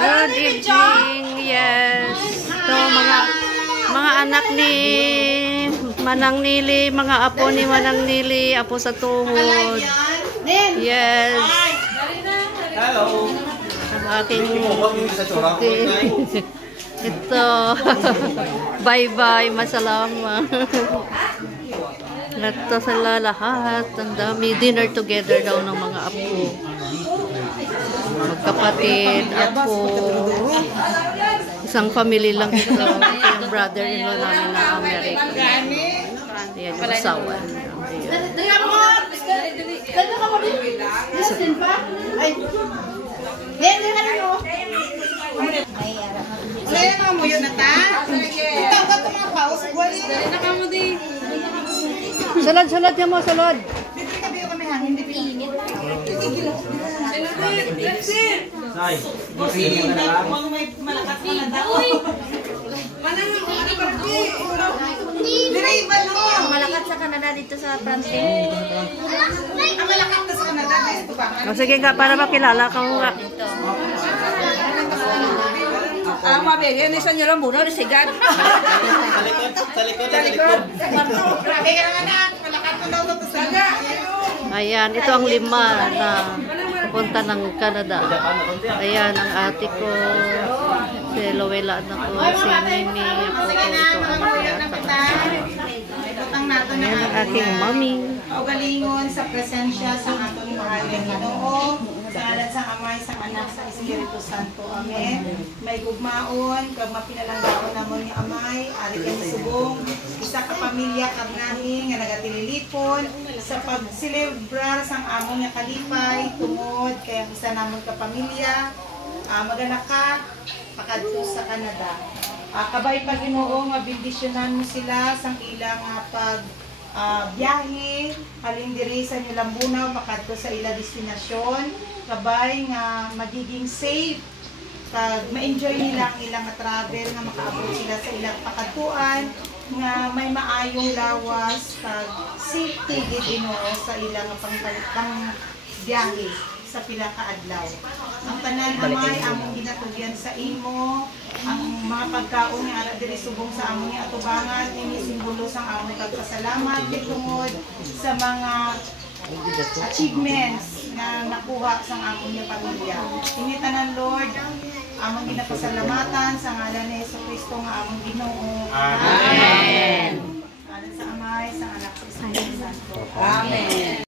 Good evening. Yes. So, mga anak ni Manang Nili, mga apo ni Manang Nili, apo sa tuhod. Yes. Hello. Ang aking ito. Bye-bye. Masalama. Ito sila lahat. Ang dami. Dinner together daw ng mga apo. Magkapatid, apo. Isang family lang ito. Ito yung brother-in-law namin na American. Ayan yung asawa. Ayan mo yun na ta? Ito ka mga paus. Salad niya mo, salad. Dito ka biyo kami hangin. Hindi piningit. Say, Mga may malakas na nanda. Manang ano ba rin? Dire iba no. Malakat sa Canada dito sa Franklin. Ang malakas na sa Canada dito ba? O sige nga, para makilala ka mo nga. Mabigyan ni sa nyo lang muna, nasigan. sa likod. Grabe ka naman na. Malakas na daw ito sa Canada. Ayan, ito ang 5 na pupunta ng Canada. Ayan, ang ate ko, si Lowella anak ko, si Mimi, ako ko, ito anak ko yata. Ayan ang aking mami. Kaugalingon sa presensya sa atong mahal ng Ginoo, sa ngalan sa Amay, sa Anak, sa Espiritu Santo. Amen. May gugmaon, kag mapinalanggaon namon ni Amay, ari kay subong, isa ka pamilya karnahi nga nagatililipon sa pagselebrar sang amon nga kalipay tungod kay isa namon ka pamilya maganak ka pakadto sa Canada. Kabay pa Ginoo nga bendisyonan mo sila sang ilang pag biyahe halin diri sa Nilambunaw makadto sa ila destinasyon, kabay nga magiging safe pag ma-enjoy nila ang ilang travel nga makaabot sila sa ilang pakadtuan nga may maayong lawas pag safety gid Ginoo sa ilang pang biyahe sa pila ka adlaw. Ang tanan Amay among ginatugyan sa imo, ang mga pagkaon nga ara diri subong sa among atubangan ini simbolo sang among pagpasalamat tungod sa mga achievements na nakuha sang among pamilya. Ini tanan Lord among ginapasalamatan sa ngalan ni Jesucristo nga among Ginoo. Amen. Amen sa Amay, sa Anak, sa Espiritu Santo. Amen.